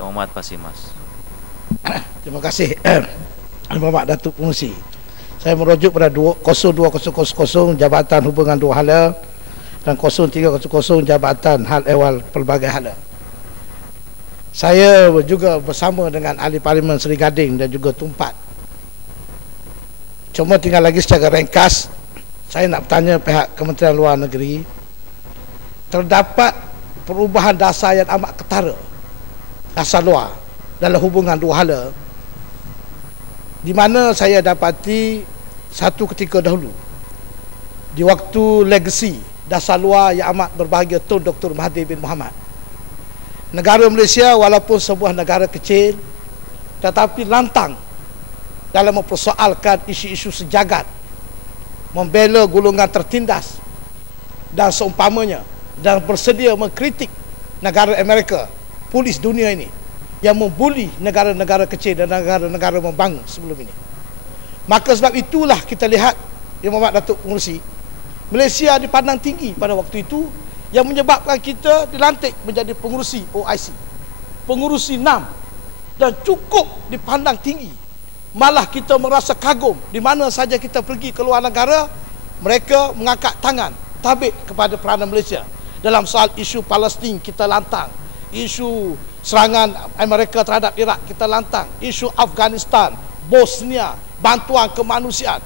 Yang Muhammad Pasimas. Terima kasih Bapak Datuk Pengerusi. Saya merujuk pada 0200 Jabatan Hubungan Dua Hala dan 0300 Jabatan Hal Ehwal Pelbagai Hala. Saya juga bersama dengan Ahli Parlimen Seri Gading dan juga Tumpat. Cuma tinggal lagi secara ringkas, saya nak bertanya pihak Kementerian Luar Negeri. Terdapat perubahan dasar yang amat ketara, dasar luar dalam hubungan dua hala, di mana saya dapati satu ketika dahulu, di waktu legasi dasar luar yang amat berbahagia Tun Dr. Mahathir bin Mohamad, negara Malaysia walaupun sebuah negara kecil tetapi lantang dalam mempersoalkan isu-isu sejagat, membela golongan tertindas dan seumpamanya, dan bersedia mengkritik negara Amerika, polis dunia ini yang membuli negara-negara kecil dan negara-negara membangun sebelum ini. Maka sebab itulah kita lihat, Yang Mohd Datuk Pengerusi, Malaysia dipandang tinggi pada waktu itu, yang menyebabkan kita dilantik menjadi pengurusi OIC, pengurusi 6, dan cukup dipandang tinggi. Malah kita merasa kagum, di mana saja kita pergi ke luar negara, mereka mengangkat tangan tabik kepada peranan Malaysia. Dalam soal isu Palestin kita lantang, isu serangan Amerika terhadap Iraq kita lantang, isu Afghanistan, Bosnia, bantuan kemanusiaan,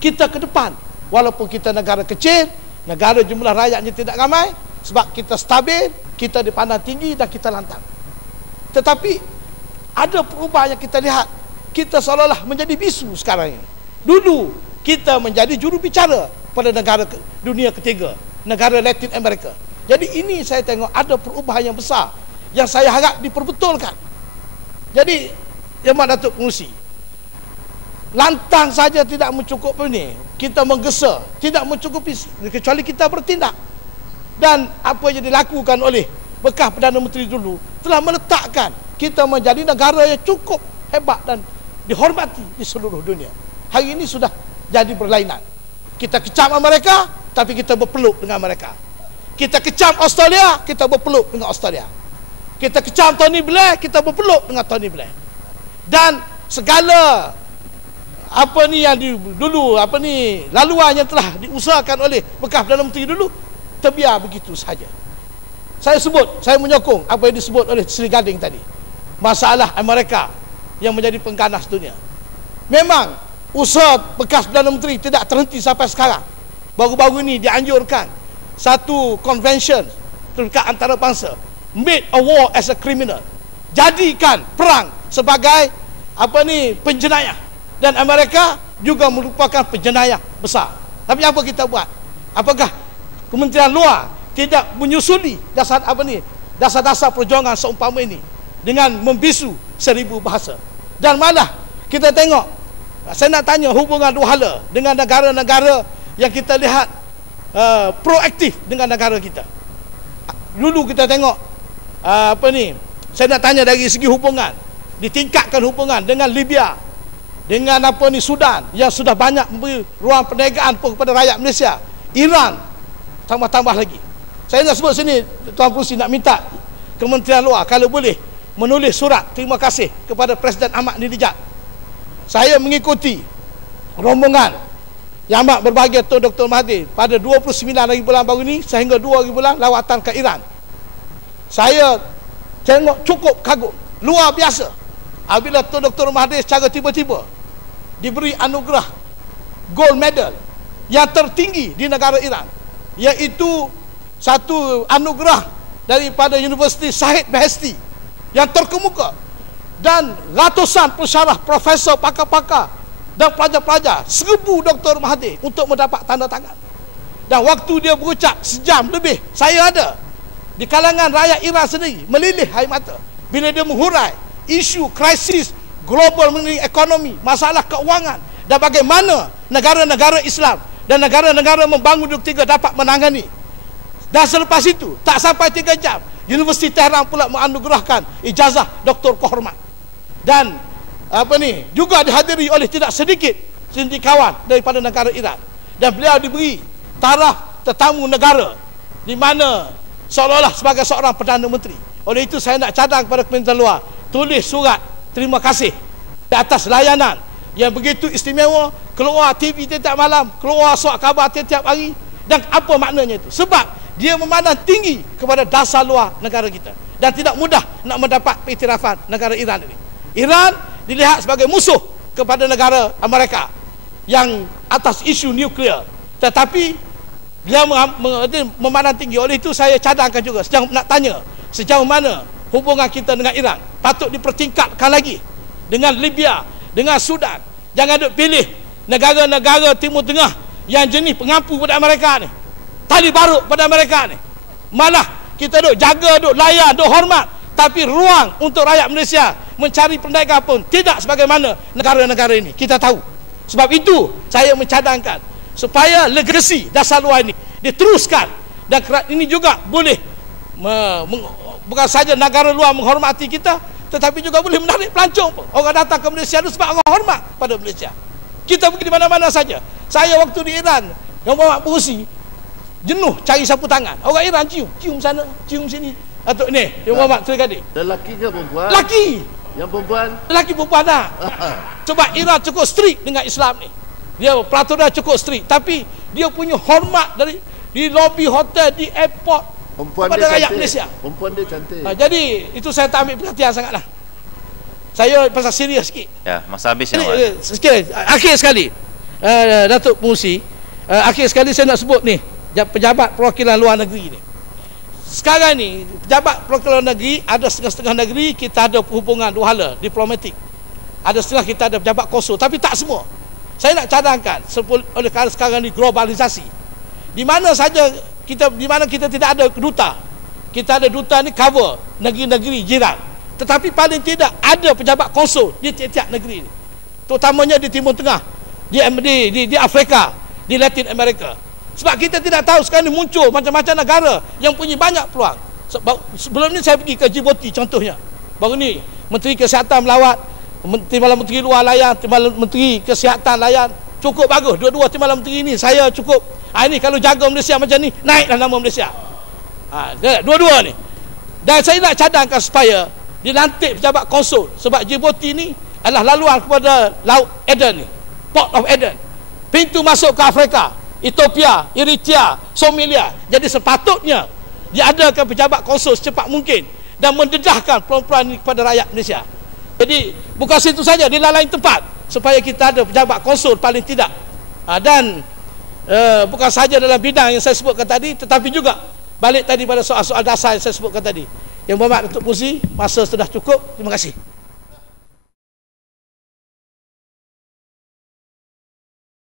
kita ke depan. Walaupun kita negara kecil, negara jumlah rakyatnya tidak ramai, sebab kita stabil, kita dipandang tinggi dan kita lantang. Tetapi ada perubahan yang kita lihat, kita seolah-olah menjadi bisu sekarang ini. Dulu kita menjadi juru bicara pada negara dunia ketiga, negara Latin Amerika. Jadi ini saya tengok ada perubahan yang besar yang saya harap diperbetulkan. Jadi Yang Mohd Datuk Pengerusi, lantang saja tidak mencukupi ini, kita menggesa tidak mencukupi, kecuali kita bertindak. Dan apa yang dilakukan oleh bekas Perdana Menteri dulu telah meletakkan kita menjadi negara yang cukup hebat dan dihormati di seluruh dunia. Hari ini sudah jadi berlainan. Kita kecam mereka, tapi kita berpeluk dengan mereka. Kita kecam Australia, kita berpeluk dengan Australia. Kita kecam Tony Blair, kita berpeluk dengan Tony Blair. Dan segala apa ni yang dulu laluan yang telah diusahakan oleh bekas Perdana Menteri dulu terbiar begitu saja. Saya menyokong apa yang disebut oleh Seri Gading tadi, masalah Amerika yang menjadi pengganas dunia. Memang usaha bekas Perdana Menteri tidak terhenti sampai sekarang. Baru-baru ini dianjurkan satu convention tingkat antarabangsa, make a war as a criminal, jadikan perang sebagai penjenayah, dan Amerika juga merupakan penjenayah besar. Tapi apa kita buat? Apakah Kementerian Luar tidak menyusuli dasar-dasar perjuangan seumpama ini dengan membisu 1000 bahasa? Dan malah kita tengok, saya nak tanya hubungan dua hala dengan negara-negara yang kita lihat proaktif dengan negara kita. Dulu kita tengok saya nak tanya dari segi hubungan, ditingkatkan hubungan dengan Libya, dengan Sudan yang sudah banyak memberi ruang perniagaan kepada rakyat Malaysia. Iran tambah-tambah lagi. Saya nak sebut sini, Tuan Pengerusi, nak minta Kementerian Luar kalau boleh menulis surat terima kasih kepada Presiden Ahmad Nidijat. Saya mengikuti rombongan yang amat berbahagia Tun Dr. Mahathir pada 29 hari bulan baru ini sehingga 2 hari bulan lawatan ke Iran. Saya tengok cukup kagum, luar biasa apabila Tun Dr. Mahathir secara tiba-tiba diberi anugerah gold medal yang tertinggi di negara Iran, iaitu satu anugerah daripada Universiti Syahid Beheshti yang terkemuka, dan ratusan pensyarah, profesor, pakar-pakar dan pelajar-pelajar, 1000 Dr. Mahathir untuk mendapat tanda tangan. Dan waktu dia berucap sejam lebih, saya ada di kalangan rakyat Iran sendiri melilih air mata bila dia menghurai isu krisis global mengenai ekonomi, masalah keuangan, dan bagaimana negara-negara Islam dan negara-negara membangun dunia ketiga dapat menangani. Dan selepas itu tak sampai 3 jam, Universiti Tehran pula menganugerahkan ijazah doktor kehormat. Dan juga dihadiri oleh tidak sedikit sindikawan daripada negara Iran, dan beliau diberi taraf tetamu negara, di mana seolah-olah sebagai seorang Perdana Menteri. Oleh itu saya nak cadang kepada Kementerian Luar, tulis surat terima kasih di atas layanan yang begitu istimewa, keluar TV tiap malam, keluar surat khabar tiap hari. Dan apa maknanya itu? Sebab dia memandang tinggi kepada dasar luar negara kita dan tidak mudah nak mendapat pengiktirafan negara Iran ini. Iran dilihat sebagai musuh kepada negara Amerika yang atas isu nuklear, tetapi dia memandang tinggi. Oleh itu saya cadangkan juga, nak tanya sejauh mana hubungan kita dengan Iran patut dipertingkatkan lagi dengan Libya, dengan Sudan. Jangan duk pilih negara-negara Timur Tengah yang jenis pengampu pada Amerika ni, tali baruk pada Amerika ni. Malah kita duk jaga, duk layan, duk hormat, tapi ruang untuk rakyat Malaysia mencari perniagaan pun tidak sebagaimana negara-negara ini. Kita tahu. Sebab itu saya mencadangkan supaya legasi dasar luar ini diteruskan, dan ini juga boleh bukan saja negara luar menghormati kita, tetapi juga boleh menarik pelancong. Orang datang ke Malaysia itu sebab orang hormat pada Malaysia. Kita pergi di mana-mana saja. Saya waktu di Iran, yang bawa berusi jenuh cari sapu tangan. Orang Iran cium sana, cium sini. Atau ni, yang bawa tergadik. Lelaki ke perempuan? Lelaki. Yang perempuan? Lelaki perempuan dah. Sebab Iran cukup strict dengan Islam ni. Dia peraturan cukup strict, tapi dia punya hormat dari di lobi hotel, di airport, perempuan kepada rakyat Malaysia. Perempuan dia cantik. Jadi itu saya tak ambil perhatian sangatlah. Saya pasal serius sikit. Ya, masa habis ya, sikit. Akhir sekali, Datuk Pengerusi, akhir sekali saya nak sebut ni, pejabat perwakilan luar negeri ni. Sekarang ni pejabat perwakilan luar negeri ada setengah-setengah negeri kita ada hubungan dua hala diplomatik. Ada setengah kita ada pejabat konsul, tapi tak semua. Saya nak cadangkan oleh kerana sekarang ni globalisasi. Di mana saja di mana kita tidak ada duta. Kita ada duta ni cover negeri-negeri jiran. Tetapi paling tidak ada pejabat konsul di tiap-tiap negeri ni. Terutamanya di Timur Tengah, di Afrika, di Latin America. Sebab kita tidak tahu sekarang ni muncul macam-macam negara yang punya banyak peluang. Sebelum ni saya pergi ke Djibouti contohnya. Baru ni Menteri Kesihatan melawat, Timbalan Menteri Luar layan, Timbalan Menteri Kesihatan layan. Cukup bagus. Dua-dua Timbalan Menteri ni saya cukup. Ini kalau jaga Malaysia macam ni, naiklah nama Malaysia. Dua-dua ni. Dan saya nak cadangkan supaya dilantik pejabat konsul, sebab Djibouti ni adalah laluan kepada Laut Aden ni, Port of Aden, pintu masuk ke Afrika, Ethiopia, Eritrea, Somalia. Jadi sepatutnya diadakan pejabat konsul secepat mungkin dan mendedahkan peluang-peluang ini kepada rakyat Malaysia. Jadi bukan situ saja, di lain tempat, supaya kita ada pejabat konsul paling tidak. Dan bukan saja dalam bidang yang saya sebutkan tadi, tetapi juga balik tadi pada soal-soal dasar yang saya sebutkan tadi. Yang berhormat Datuk Pengerusi, masa sudah cukup. Terima kasih.